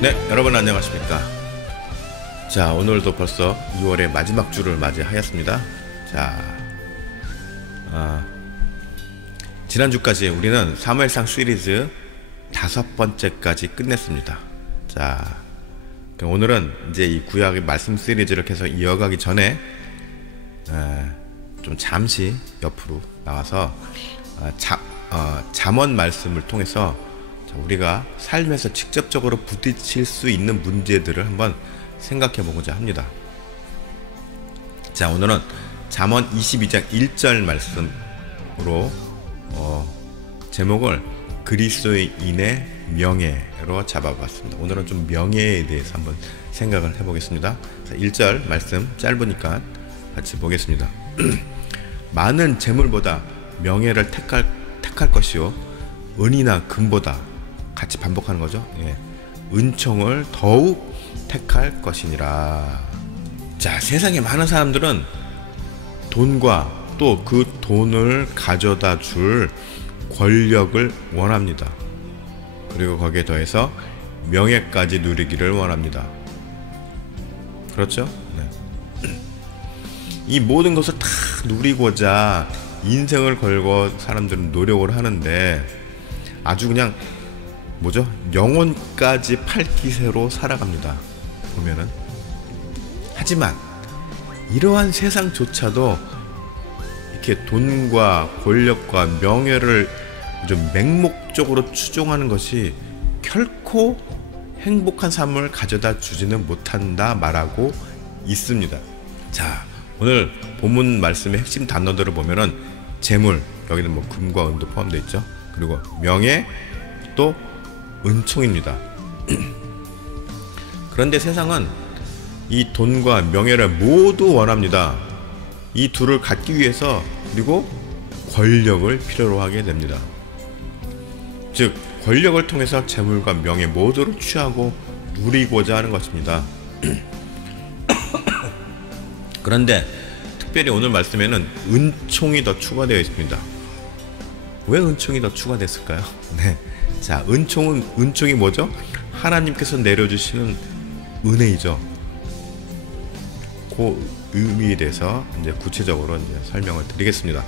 네, 여러분 안녕하십니까. 자, 오늘도 벌써 2월의 마지막 주를 맞이하였습니다. 자, 지난주까지 우리는 사무엘상 시리즈 5번째까지 끝냈습니다. 자, 오늘은 이제 이 구약의 말씀 시리즈를 계속 이어가기 전에 좀 잠시 옆으로 나와서 잠언 말씀을 통해서 우리가 삶에서 직접적으로 부딪힐 수 있는 문제들을 한번 생각해 보고자 합니다. 자, 오늘은 잠언 22장 1절 말씀으로 제목을 그리스도인의 명예로 잡아봤습니다. 오늘은 좀 명예에 대해서 한번 생각을 해보겠습니다. 자, 1절 말씀 짧으니까 같이 보겠습니다. 많은 재물보다 명예를 택할 것이요, 은이나 금보다, 같이 반복하는 거죠. 예. 은총을 더욱 택할 것이니라. 자, 세상에 많은 사람들은 돈과 또 그 돈을 가져다 줄 권력을 원합니다. 그리고 거기에 더해서 명예까지 누리기를 원합니다. 그렇죠? 네. 이 모든 것을 다 누리고자 인생을 걸고 사람들은 노력을 하는데 아주 그냥 영혼까지 팔기세로 살아갑니다. 보면은. 하지만 이러한 세상조차도 이렇게 돈과 권력과 명예를 좀 맹목적으로 추종하는 것이 결코 행복한 삶을 가져다 주지는 못한다 말하고 있습니다. 자, 오늘 본문 말씀의 핵심 단어들을 보면은 재물, 여기는 뭐 금과 은도 포함되어 있죠. 그리고 명예, 또 은총입니다. 그런데 세상은 이 돈과 명예를 모두 원합니다. 이 둘을 갖기 위해서, 그리고 권력을 필요로 하게 됩니다. 즉, 권력을 통해서 재물과 명예 모두를 취하고 누리고자 하는 것입니다. 그런데 특별히 오늘 말씀에는 은총이 더 추가되어 있습니다. 왜 은총이 더 추가됐을까요? 네. 자, 은총이 뭐죠? 하나님께서 내려주시는 은혜이죠. 그 의미에 대해서 이제 구체적으로 이제 설명을 드리겠습니다.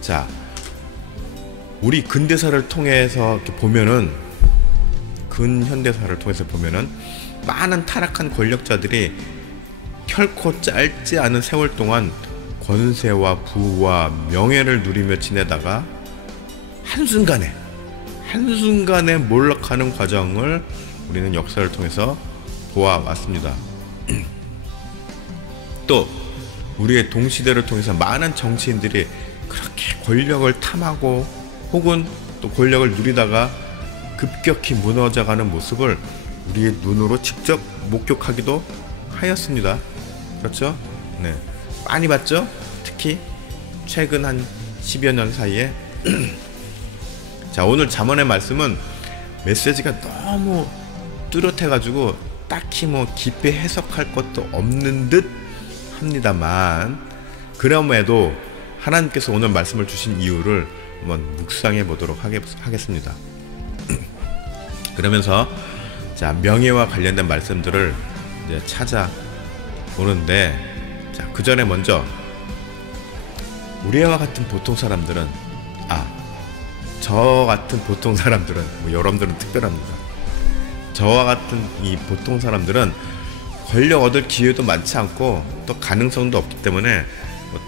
자, 우리 근대사를 통해서 이렇게 보면은, 근현대사를 통해서 보면은 많은 타락한 권력자들이 결코 짧지 않은 세월 동안 권세와 부와 명예를 누리며 지내다가 한순간에 몰락하는 과정을 우리는 역사를 통해서 보아왔습니다. 또 우리의 동시대를 통해서 많은 정치인들이 그렇게 권력을 탐하고 혹은 또 권력을 누리다가 급격히 무너져가는 모습을 우리의 눈으로 직접 목격하기도 하였습니다. 그렇죠? 네, 많이 봤죠? 특히 최근 한 10여 년 사이에. 자, 오늘 잠언의 말씀은 메시지가 너무 뚜렷해가지고 딱히 깊이 해석할 것도 없는 듯 합니다만, 그럼에도 하나님께서 오늘 말씀을 주신 이유를 한번 묵상해 보도록 하겠습니다. 그러면서 자, 명예와 관련된 말씀들을 이제 찾아보는데, 자, 그 전에 먼저 우리와 같은 보통 사람들은, 저 같은 보통 사람들은, 여러분들은 특별합니다. 저와 같은 이 보통 사람들은 권력 얻을 기회도 많지 않고 또 가능성도 없기 때문에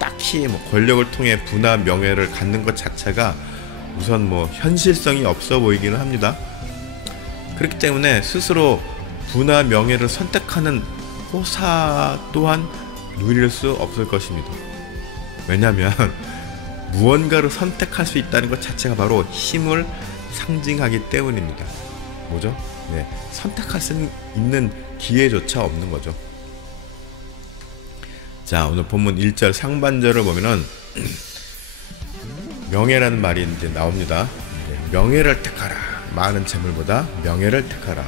딱히 권력을 통해 부나 명예를 갖는 것 자체가 우선 현실성이 없어 보이기는 합니다. 그렇기 때문에 스스로 부나 명예를 선택하는 호사 또한 누릴 수 없을 것입니다. 왜냐하면 무언가를 선택할 수 있다는 것 자체가 바로 힘을 상징하기 때문입니다. 뭐죠? 네, 선택할 수 있는 기회조차 없는 거죠. 자, 오늘 본문 1절 상반절을 보면은 명예라는 말이 이제 나옵니다. 명예를 택하라. 많은 재물보다 명예를 택하라.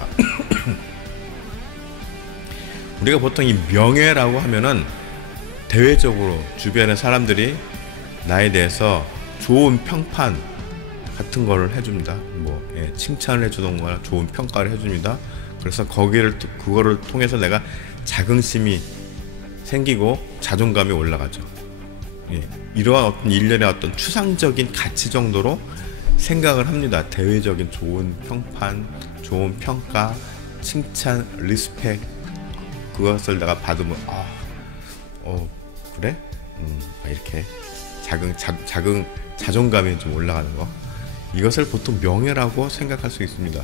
우리가 보통 이 명예라고 하면은 대외적으로 주변의 사람들이 나에 대해서 좋은 평판 같은 거를 해줍니다. 칭찬을 해주던가 좋은 평가를 해줍니다. 그래서 그거를 통해서 내가 자긍심이 생기고 자존감이 올라가죠. 예, 이러한 어떤 일련의 어떤 추상적인 가치 정도로 생각을 합니다. 대외적인 좋은 평판, 좋은 평가, 칭찬, 리스펙, 그것을 내가 받으면 그래? 이렇게 자존감이 좀 올라가는 거, 이것을 보통 명예라고 생각할 수 있습니다.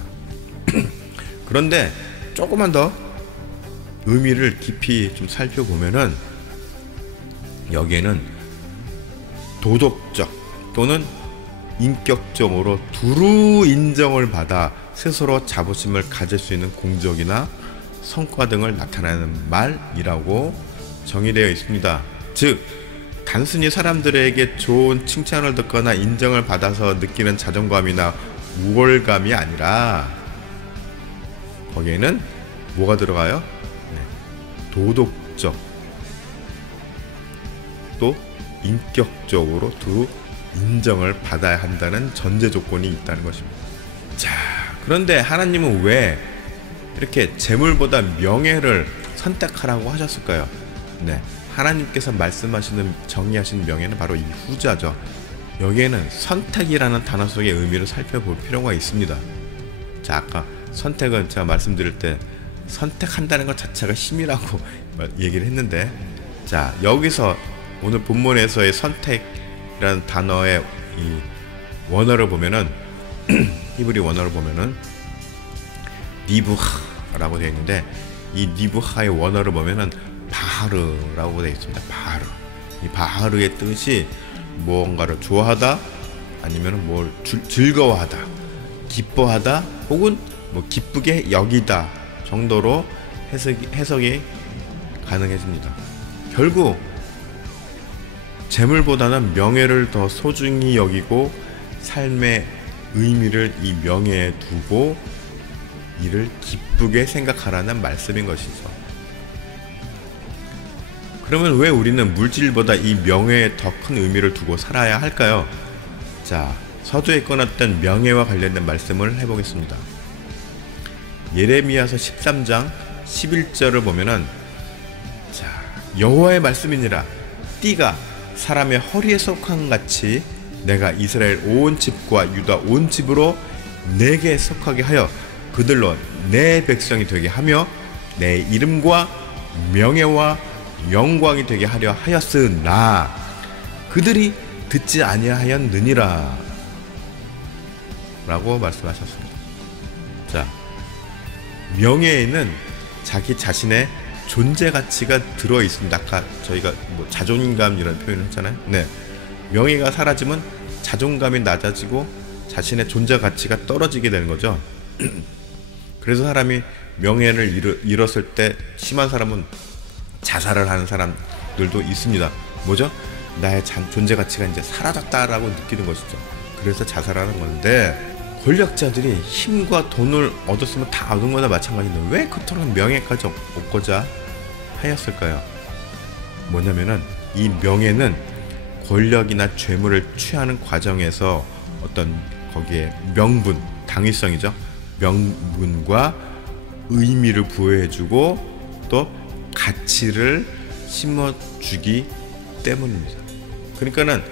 그런데 조금만 더 의미를 깊이 좀 살펴보면은 여기에는 도덕적 또는 인격적으로 두루 인정을 받아 스스로 자부심을 가질 수 있는 공적이나 성과 등을 나타내는 말이라고 정의되어 있습니다. 즉, 단순히 사람들에게 좋은 칭찬을 듣거나 인정을 받아서 느끼는 자존감이나 우월감이 아니라 거기에는 뭐가 들어가요? 도덕적 또 인격적으로 두루 인정을 받아야 한다는 전제 조건이 있다는 것입니다. 자, 그런데 하나님은 왜 이렇게 재물보다 명예를 선택하라고 하셨을까요? 네, 하나님께서 말씀하시는 정의하신 명예는 바로 이 후자죠. 여기에는 선택이라는 단어 속의 의미를 살펴볼 필요가 있습니다. 자, 아까 선택은 제가 말씀드릴 때 선택한다는 것 자체가 힘이라고 얘기를 했는데, 자, 여기서 오늘 본문에서의 선택이라는 단어의 이 원어를 보면은 히브리 원어를 보면은 니브하라고 되어 있는데, 이 니브하의 원어를 보면은 바하르라고 되어 있습니다. 바하르. 이 바하르의 뜻이 무언가를 좋아하다, 아니면 뭘 즐거워하다, 기뻐하다, 혹은 뭐 기쁘게 여기다 정도로 해석이 가능해집니다. 결국 재물보다는 명예를 더 소중히 여기고 삶의 의미를 이 명예에 두고 이를 기쁘게 생각하라는 말씀인 것이죠. 그러면 왜 우리는 물질보다 이 명예에 더 큰 의미를 두고 살아야 할까요? 자, 서두에 꺼냈던 명예와 관련된 말씀을 해보겠습니다. 예레미야서 13장 11절을 보면은, 자, 여호와의 말씀이니라. 띠가 사람의 허리에 속한 같이 내가 이스라엘 온 집과 유다 온 집으로 내게 속하게 하여 그들로 내 백성이 되게 하며 내 이름과 명예와 영광이 되게 하려 하였으나 그들이 듣지 아니하였느니라 라고 말씀하셨습니다. 자, 명예에는 자기 자신의 존재 가치가 들어 있습니다. 아까 저희가 뭐 자존감이라는 표현을 했잖아요. 네, 명예가 사라지면 자존감이 낮아지고 자신의 존재 가치가 떨어지게 되는 거죠. 그래서 사람이 명예를 잃었을 때 심한 사람은 자살을 하는 사람들도 있습니다. 뭐죠? 나의 존재 가치가 이제 사라졌다라고 느끼는 것이죠. 그래서 자살하는 건데, 권력자들이 힘과 돈을 얻었으면 다 얻은 거나 마찬가지인데 왜 그토록 명예까지 얻고자 하였을까요? 뭐냐면은 이 명예는 권력이나 죄물을 취하는 과정에서 어떤 거기에 명분, 당위성이죠. 명분과 의미를 부여해주고 또 가치를 심어주기 때문입니다. 그러니까는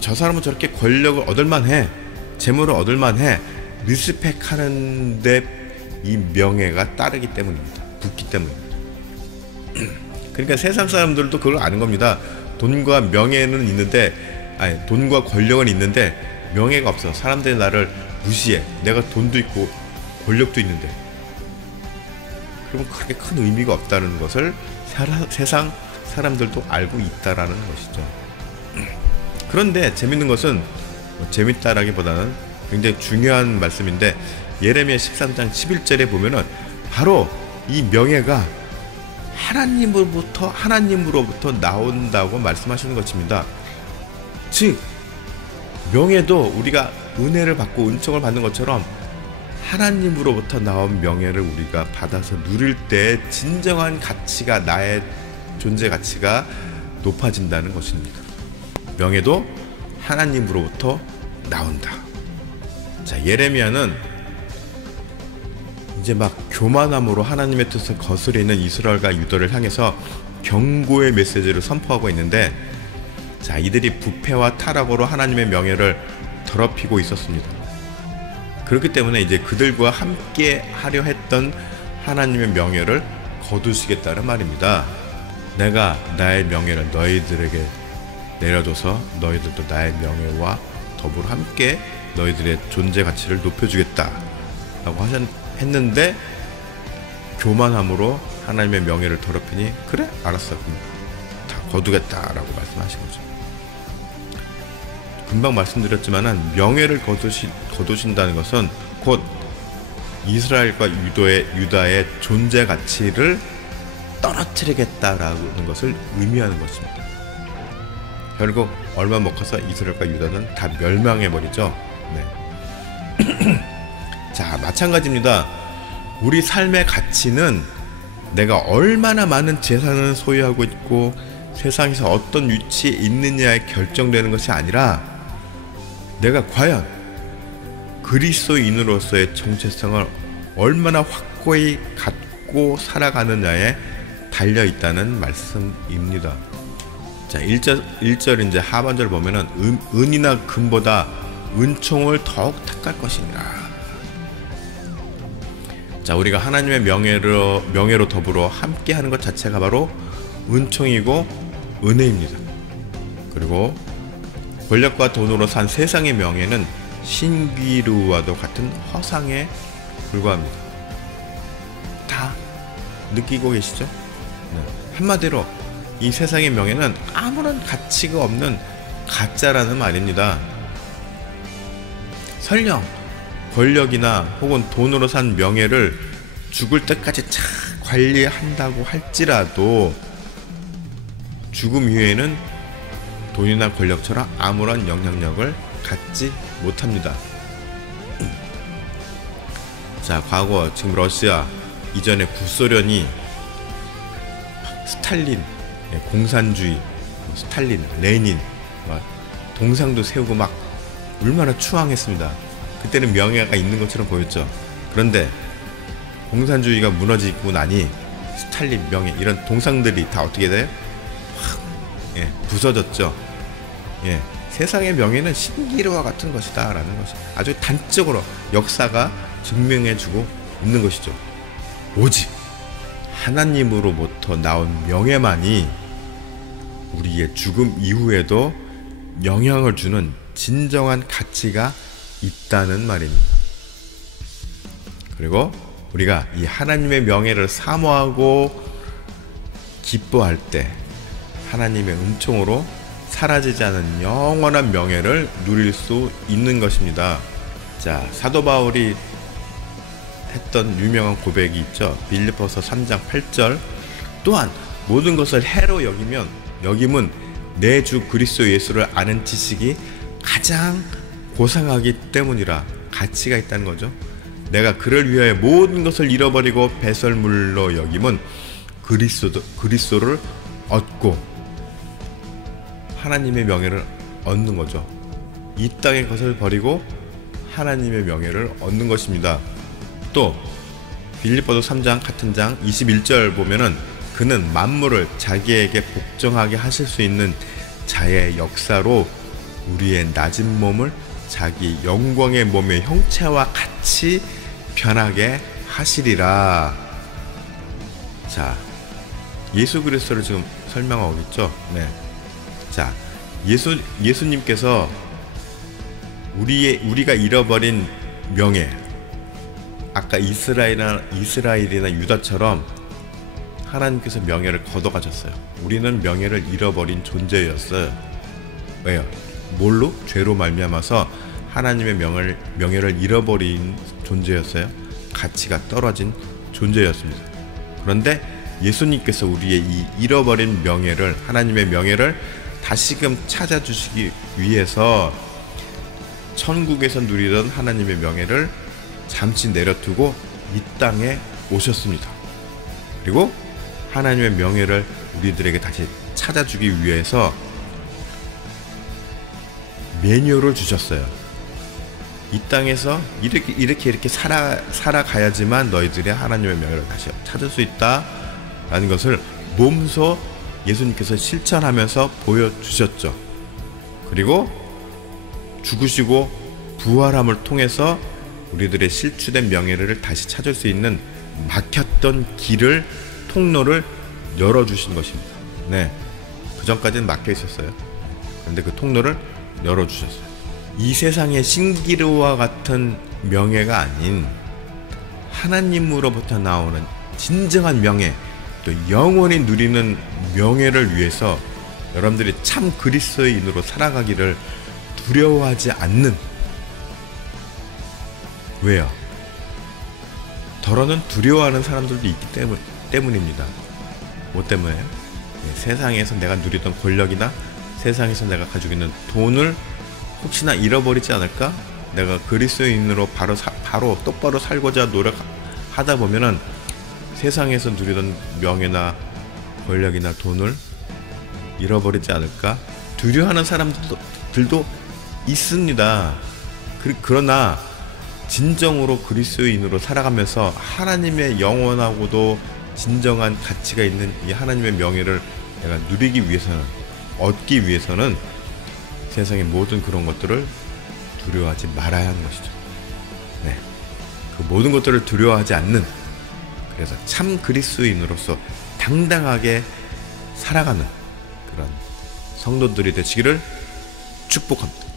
저 사람은 저렇게 권력을 얻을만해, 재물을 얻을만해, 리스펙하는데 이 명예가 따르기 때문입니다. 붙기 때문입니다. 그러니까 세상 사람들도 그걸 아는 겁니다. 돈과 명예는 있는데, 아니 돈과 권력은 있는데 명예가 없어. 사람들이 나를 무시해. 내가 돈도 있고 권력도 있는데. 그러면 그렇게 큰 의미가 없다는 것을 세상 사람들도 알고 있다라는 것이죠. 그런데 재밌는 것은 재밌다라기보다는 굉장히 중요한 말씀인데, 예레미야 13장 11절에 보면은 바로 이 명예가 하나님으로부터 나온다고 말씀하시는 것입니다. 즉 명예도 우리가 은혜를 받고 은총을 받는 것처럼 하나님으로부터 나온 명예를 우리가 받아서 누릴 때 진정한 가치가, 나의 존재 가치가 높아진다는 것입니다. 명예도 하나님으로부터 나온다. 자, 예레미야는 이제 막 교만함으로 하나님의 뜻을 거스리는 이스라엘과 유다를 향해서 경고의 메시지를 선포하고 있는데, 자, 이들이 부패와 타락으로 하나님의 명예를 더럽히고 있었습니다. 그렇기 때문에 이제 그들과 함께 하려 했던 하나님의 명예를 거두시겠다는 말입니다. 내가 나의 명예를 너희들에게 내려줘서 너희들도 나의 명예와 더불어 함께 너희들의 존재 가치를 높여주겠다 라고 했는데, 교만함으로 하나님의 명예를 더럽히니 그래? 알았어, 그럼 다 거두겠다 라고 말씀하신 거죠. 금방 말씀드렸지만은 명예를 거두신다는 것은 곧 이스라엘과 유다의 존재 가치를 떨어뜨리겠다라는 것을 의미하는 것입니다. 결국 얼마 못 가서 이스라엘과 유다는 다 멸망해버리죠. 네. 자, 마찬가지입니다. 우리 삶의 가치는 내가 얼마나 많은 재산을 소유하고 있고 세상에서 어떤 위치에 있느냐에 결정되는 것이 아니라, 내가 과연 그리스도인으로서의 정체성을 얼마나 확고히 갖고 살아가느냐에 달려있다는 말씀입니다. 자, 1절 이제 하반절 보면은 은이나 금보다 은총을 더욱 탁할 것이니라. 자, 우리가 하나님의 명예로 더불어 함께하는 것 자체가 바로 은총이고 은혜입니다. 그리고 권력과 돈으로 산 세상의 명예는 신비루와도 같은 허상에 불과합니다. 다 느끼고 계시죠? 네. 한마디로 이 세상의 명예는 아무런 가치가 없는 가짜라는 말입니다. 설령 권력이나 혹은 돈으로 산 명예를 죽을 때까지 잘 관리한다고 할지라도 죽음 이후에는 돈이나 권력처럼 아무런 영향력을 갖지 못합니다. 자, 과거 지금 러시아, 이전에 구소련이 스탈린, 공산주의, 스탈린, 레닌 동상도 세우고 막 얼마나 추앙했습니다. 그때는 명예가 있는 것처럼 보였죠. 그런데 공산주의가 무너지고 나니 스탈린 명예 이런 동상들이 다 어떻게 돼요? 확 부서졌죠. 세상의 명예는 신기루와 같은 것이다 라는 것이 아주 단적으로 역사가 증명해주고 있는 것이죠. 오직 하나님으로부터 나온 명예만이 우리의 죽음 이후에도 영향을 주는 진정한 가치가 있다는 말입니다. 그리고 우리가 이 하나님의 명예를 사모하고 기뻐할 때 하나님의 은총으로 사라지지 않은 영원한 명예를 누릴 수 있는 것입니다. 자, 사도 바울이 했던 유명한 고백이 있죠. 빌립보서 3장 8절. 또한 모든 것을 해로 여김은 내 주 그리스도 예수를 아는 지식이 가장 고상하기 때문이라. 가치가 있다는 거죠. 내가 그를 위하여 모든 것을 잃어버리고 배설물로 여김은 그리스도를 얻고 하나님의 명예를 얻는 거죠. 이 땅의 것을 버리고 하나님의 명예를 얻는 것입니다. 또 빌립보서 3장 같은 장 21절 보면은 그는 만물을 자기에게 복종하게 하실 수 있는 자의 역사로 우리의 낮은 몸을 자기 영광의 몸의 형체와 같이 변하게 하시리라. 자, 예수 그리스도를 지금 설명하고 있죠. 네. 자, 예수님께서 우리가 잃어버린 명예, 아까 이스라엘이나 유다처럼 하나님께서 명예를 걷어가셨어요. 우리는 명예를 잃어버린 존재였어요. 왜요? 뭘로? 죄로 말미암아서 하나님의 명예를 잃어버린 존재였어요. 가치가 떨어진 존재였습니다. 그런데 예수님께서 우리의 이 잃어버린 명예를, 하나님의 명예를 다시금 찾아주시기 위해서 천국에서 누리던 하나님의 명예를 잠시 내려두고 이 땅에 오셨습니다. 그리고 하나님의 명예를 우리들에게 다시 찾아주기 위해서 매뉴얼을 주셨어요. 이 땅에서 이렇게 살아가야지만 너희들이 하나님의 명예를 다시 찾을 수 있다라는 것을 몸소 예수님께서 실천하면서 보여주셨죠. 그리고 죽으시고 부활함을 통해서 우리들의 실추된 명예를 다시 찾을 수 있는 막혔던 길을, 통로를 열어주신 것입니다. 네, 그 전까지는 막혀 있었어요. 그런데 그 통로를 열어주셨어요. 이 세상의 신기루와 같은 명예가 아닌 하나님으로부터 나오는 진정한 명예, 또 영원히 누리는 명예를 위해서 여러분들이 참 그리스도인으로 살아가기를 두려워하지 않는, 왜요? 더러는 두려워하는 사람들도 있기 때문입니다. 뭐 때문에요? 세상에서 내가 누리던 권력이나 세상에서 내가 가지고 있는 돈을 혹시나 잃어버리지 않을까? 내가 그리스도인으로 바로 똑바로 살고자 노력하다 보면은 세상에서 누리던 명예나 권력이나 돈을 잃어버리지 않을까? 두려워하는 사람들도 있습니다. 그러나 진정으로 그리스도인으로 살아가면서 하나님의 영원하고도 진정한 가치가 있는 이 하나님의 명예를 내가 누리기 위해서는, 얻기 위해서는 세상의 모든 그런 것들을 두려워하지 말아야 하는 것이죠. 네, 그 모든 것들을 두려워하지 않는, 그래서 참 그리스도인으로서 당당하게 살아가는 그런 성도들이 되시기를 축복합니다.